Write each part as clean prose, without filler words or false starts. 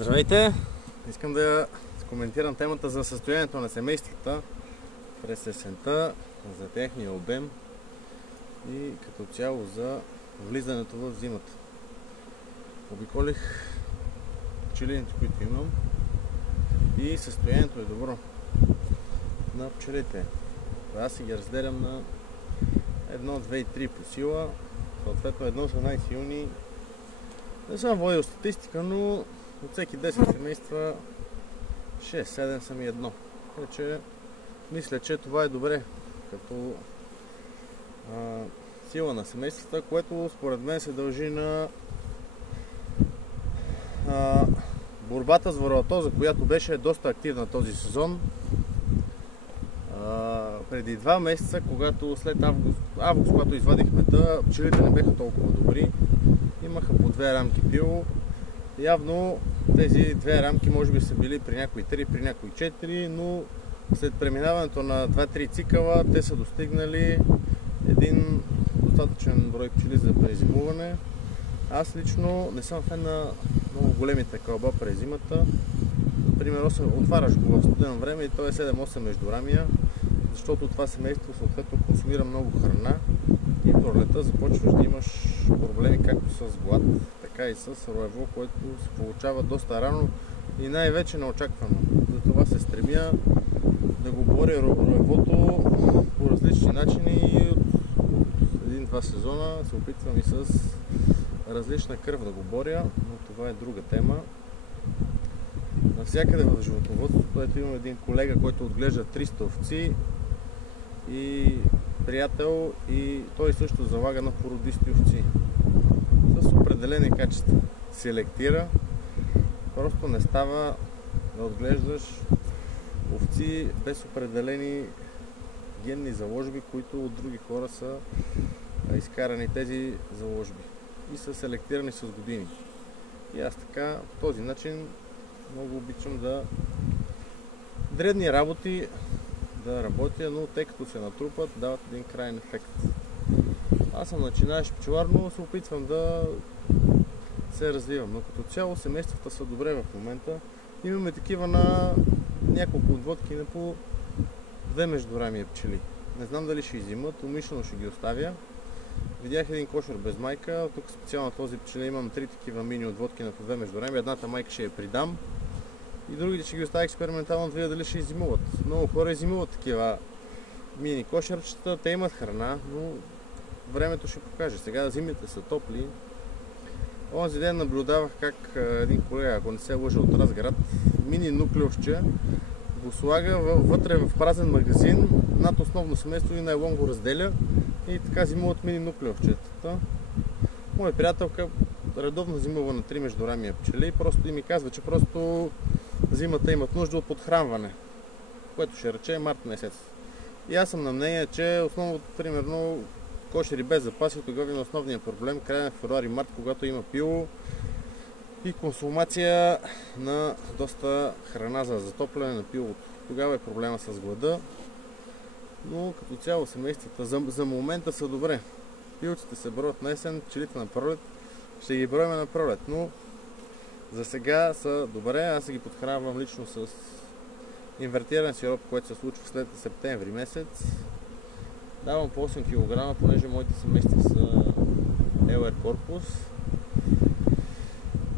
Здравейте! Искам да коментирам темата за състоянието на семействата през есента, за техния обем и като цяло за влизането в зимата. Обиколих пчелините, които имам, и състоянието е добро на пчелите. Аз си ги разделям на 1, 2 и 3 по сила. Съответно едно са най-силни. Не съм водил статистика, но от всеки 10 семейства 6-7 са ми едно. Вече мисля, че това е добре като сила на семействата, което според мен се дължи на борбата с вароатоза, която беше доста активна този сезон. Преди 2 месеца, когато след август, когато извадих меда, пчелите не беха толкова добри. Имаха по 2 рамки пило. Явно тези 2 рамки може би са били при някои 3, при някои 4, но след преминаването на 2-3 цикъла те са достигнали един достатъчен брой пчели за презимуване. Аз лично не съм фен на много големите кълба през зимата. Например, отваряш го в студено време и то е 7-8 междурамия, защото това семейство съответно консумира много храна и пролета започваш да имаш проблеми както с глад, така и с роево, което се получава доста рано и най-вече неочаквано. Затова се стремя да го боря роевото по различни начини и от 1-2 сезона се опитвам и с различна кръв да го боря, но това е друга тема. Навсякъде в животновъдството, ето имам един колега, който отглежда 300 овци и приятел, и той също залага на породисти овци с определени качества. Селектира, просто не става да отглеждаш овци без определени генни заложби, които от други хора са изкарани тези заложби и са селектирани с години. И аз така, по този начин, много обичам да дребни работи да работя, но тъй като се натрупат, дават един крайен ефект. Аз съм начинаещ пчелар, но се опитвам да се развивам. Но като цяло семействата са добре в момента. Имаме такива на няколко отводки на по 2 междурамия пчели. Не знам дали ще изимат, умишлено ще ги оставя. Видях един кошер без майка, тук специално този пчели имам 3 такива мини отводки на по 2 междурамия. Едната майка ще я придам и другите ще ги оставя експериментално да видя дали ще изимуват. Много хора изимуват такива мини кошерчета, те имат храна, но времето ще покаже. Сега зимите са топли. Онзи ден наблюдавах как един колега, ако не се лъжа, от Разград, мини нуклеовче го слага вътре в празен магазин над основно семейство и найлон го разделя и така зимуват мини нуклеовчетата. Моя приятелка редовно зимува на 3 междурамия пчели, просто и ми казва, че просто зимата имат нужда от подхранване, което ще рече март месец. И аз съм на мнение, че основно, примерно, кошери без запаси, тогава има основният проблем края на февруари-март, когато има пило и консумация на доста храна за затопляне на пилото. Тогава е проблема с глада, но като цяло семействата за момента са добре. Пилците се броят на есен, пчелите на пролет, ще ги броим на пролет, но за сега са добре. Аз се ги подхранвам лично с инвертиран сироп, който се случва след септември месец. Давам по 8 кг, понеже моите семейства са LR корпус,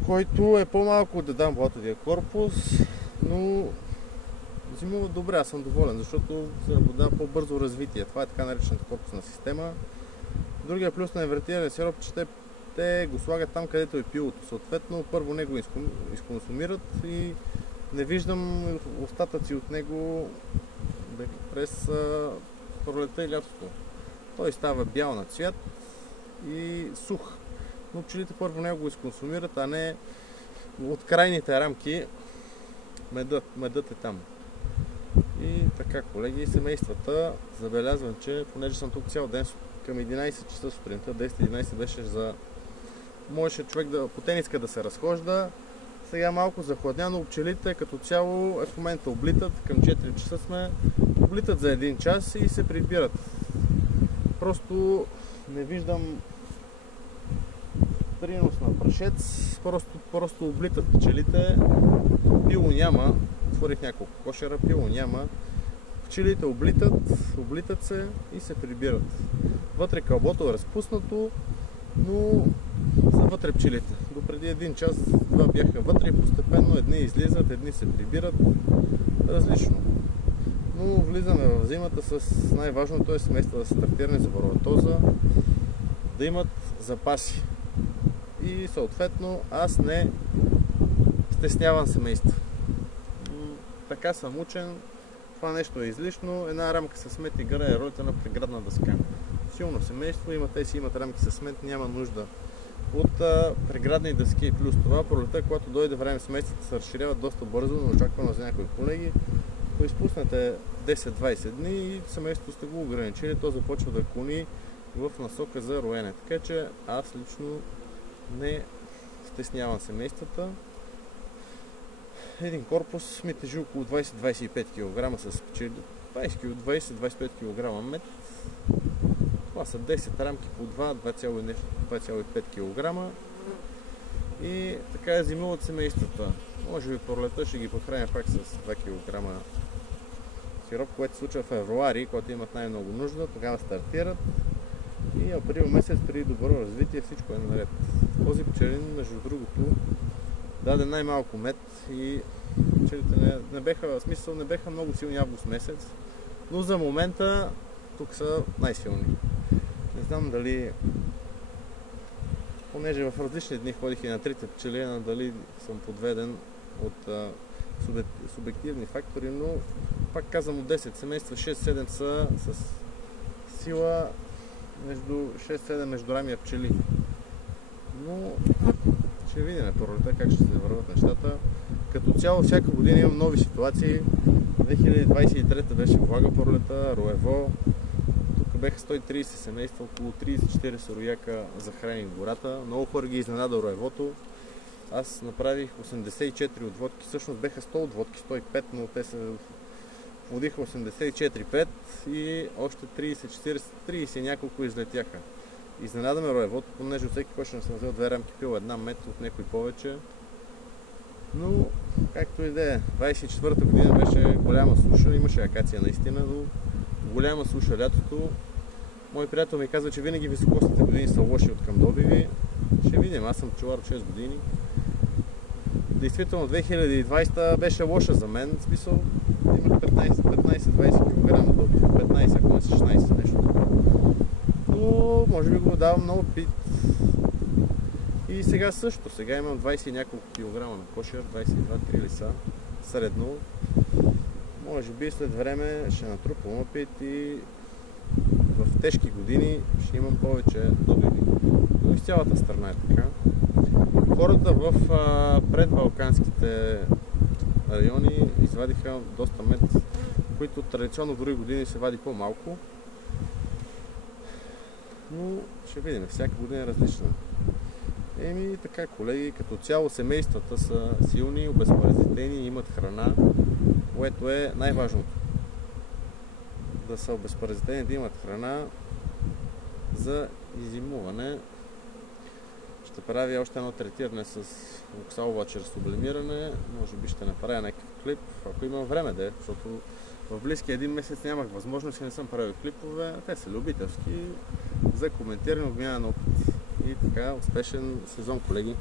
който е по-малко от Дедан Блатовия корпус, но зимуват добре, аз съм доволен, защото се наблюдава по-бързо развитие. Това е така наречената корпусна система. Другия плюс на инвертиран сироп, че те го слагат там, където е пилото. Съответно, първо него изконсумират и не виждам остатъци от него през пролетта и лятото. Той става бял на цвят и сух. Но пчелите първо него го изконсумират, а не от крайните рамки медът е там. И така, колеги, семействата, забелязвам, че понеже съм тук цял ден към 11 часа сутринта, 10-11 беше можеше човек по тениска да се разхожда. Сега малко захладня, но пчелите като цяло в момента облитат, към 4 часа сме, облитат за 1 час и се прибират. Просто не виждам принос на прашец, просто облитат пчелите, пило няма, отворих няколко кошера, пило няма, пчелите облитат се и се прибират. Вътре кълбото е разпуснато, но са вътре пчелите. До преди един час два бяха вътре и постепенно едни излизат, едни се прибират, различно. Но влизаме в зимата с най-важното е семейства да са трактирани за вароватоза, да имат запаси. И съответно аз не стеснявам семейства. Така съм учен, това нещо е излишно. Една рамка с мед играе ролята на преградна дъска. Силно семейство, те си имат рамки с мед, няма нужда от преградни дъски. Плюс това, пролета, когато дойде време, семействата се разширяват доста бързо, но очаквано за някои колеги. Ако изпуснете 10-20 дни и семейството сте го ограничили, то започва да клони в насока за роене. Така че аз лично не стеснявам семействата. Един корпус ми тежи около 20-25 кг с пчели, 20-25 кг мед. Това са 10 рамки по 2,5 кг. И така е зимуват семействата. Може би пролета ще ги подхраня пак с 2 кг сироп, което се случва в февруари, когато имат най-много нужда, тогава стартират. И април месец при добро развитие всичко е наред. Този пчелин, между другото, даде най-малко мед и пчелите не беха много силни август месец, но за момента тук са най-силни. Не знам дали, понеже в различни дни ходих и на трите пчели, дали съм подведен от субективни фактори, но пак казвам, от 10 семейства 6-7 са с сила между 6-7 междурамия пчели. Но ще видим пролета как ще се върват нещата. Като цяло всяка година имам нови ситуации. 2023 беше влага пролета, роево. Тук беха 130 семейства, около 30-40 рояка захранени в гората. Много хора ги изненада роевото. Аз направих 84 отводки, всъщност беха 100 отводки, 105, но те се плодиха 84-5 и още 30-40, 30 няколко излетяха. Изненадаме роевото, понеже от всеки кошер съм взел 2 рамки пил, една мед, от някой повече. Но, както и да е, 24-та година беше голяма суша, имаше акация наистина, но голяма суша лятото. Мой приятел ми казва, че винаги високосните години са лоши от към добиви. Ще видим, аз съм пчелар от 6 години. Действително 2020 беше лоша за мен, в смисъл имах 15-20 кг добив, 15, ако не са 16, нещо такова. Но може би го давам на опит. И сега също, сега имам 20 и няколко килограма на кошер, 22-3 лиса, средно. Може би след време ще натрупам опит и в тежки години ще имам повече добиви. Но и в цялата страна е така. Хората в предбалканските райони извадиха доста мед, които традиционно в други години се вади по-малко. Но ще видим, всяка година е различна. Еми така, колеги, като цяло семействата са силни, обезпаразитени, имат храна, което е най-важното. Да са обезпаразитени, да имат храна за иззимуване. Ще правя още едно третиране с оксалова чрез сублимиране. Може би ще направя някакъв клип, ако имам време да е, защото в близкия един месец нямах възможност и не съм правил клипове. Те са любителски за коментиране, обмяна на опит. И така, успешен сезон, колеги!